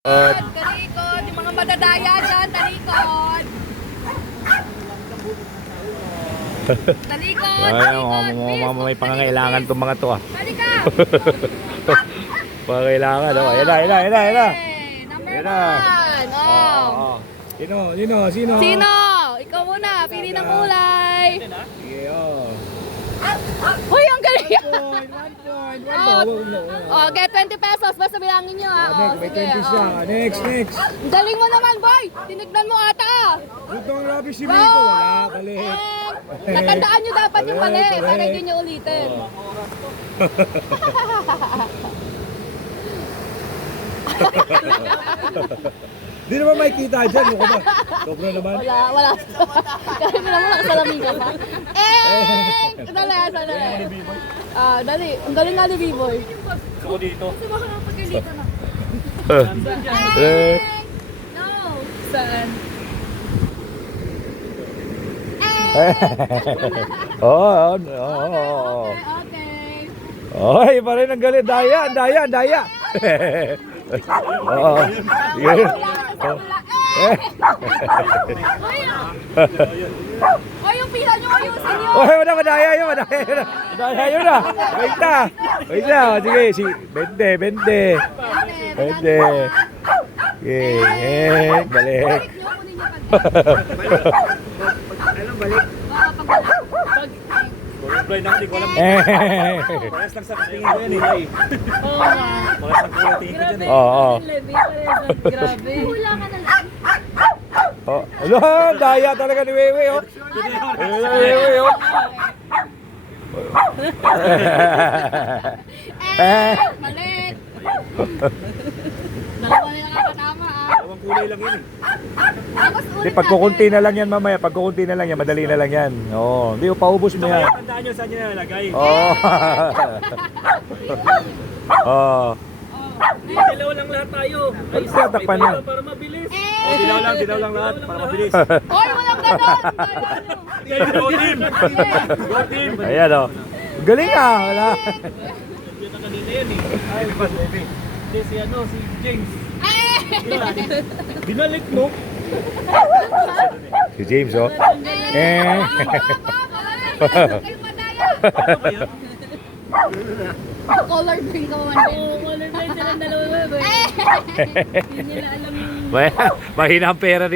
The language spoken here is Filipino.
Talikod, yung mga madadaya dyan, talikod. Talikod, Ay, may pangangailangan itong mga to ah. Talika! Pangangailangan, oh. Ayan na. Number Ayan na. 1. Oh. Sino? Sino? Ikaw muna, pili ng kulay. Sige, oh. Uy, ang galing! 1 point. Oh, get 20 pesos. Basta bilangin nyo ha. Oh, May sige. 20 siya. Oh. Next. Ang galing mo naman, boy! Tinignan mo ata ah. Dito ang rubbish si Miko. Wala, balik. Natandaan nyo dapat yung mali para hindi nyo ulitin. Di naman makikita dyan. Mukha ba? Sobra naman. Wala. Kasi mo naman nakasalamin ka pa. Dali. Dali. Ang galing nga ni B-boy. Ako dito. Kasi baka napagalitan na. No. Saan? Oo. Okay. Oy, pa rin ang galit. Daya. Oo. Oy, yung pila nyo ayusin nyo. Oy, madaya yun na. Wait na. Sige, 20. Sige, balik. Balik. Blind ako, di ko alam. Parehas lang sa tingin ko yan eh. Oo nga. Parehas lang kulay tingin ko dyan eh. Oo. Grabe. Hula ka na lang. Oh, daya talaga ni Wewe, oh. Wewe, oh. Balik. Dalawa na nakakatama ah. Dalawang kulay lang yun eh. Tapos Di, pagkukunti na lang yan mamaya. Madali na lang yan. Oo, di, paubos mo yan. Tandaan nyo saan nyo nalagay. Oo. Oo. Dilaw lang lahat tayo. Ay, tatakpan na. Para mabilis. Oh, dilaw lang lahat para mabilis. Hoy, walang ganon. Go team! Go team! Ayan, oh. Galing ah. Wala. Yung kanina yan eh. Ay, baby. Hindi, si James. Binalik mo. Si James, oh. Ano kayo? Color green ka man din. Color blind silang dalawa. Hindi nila alam yung Mahina ang pera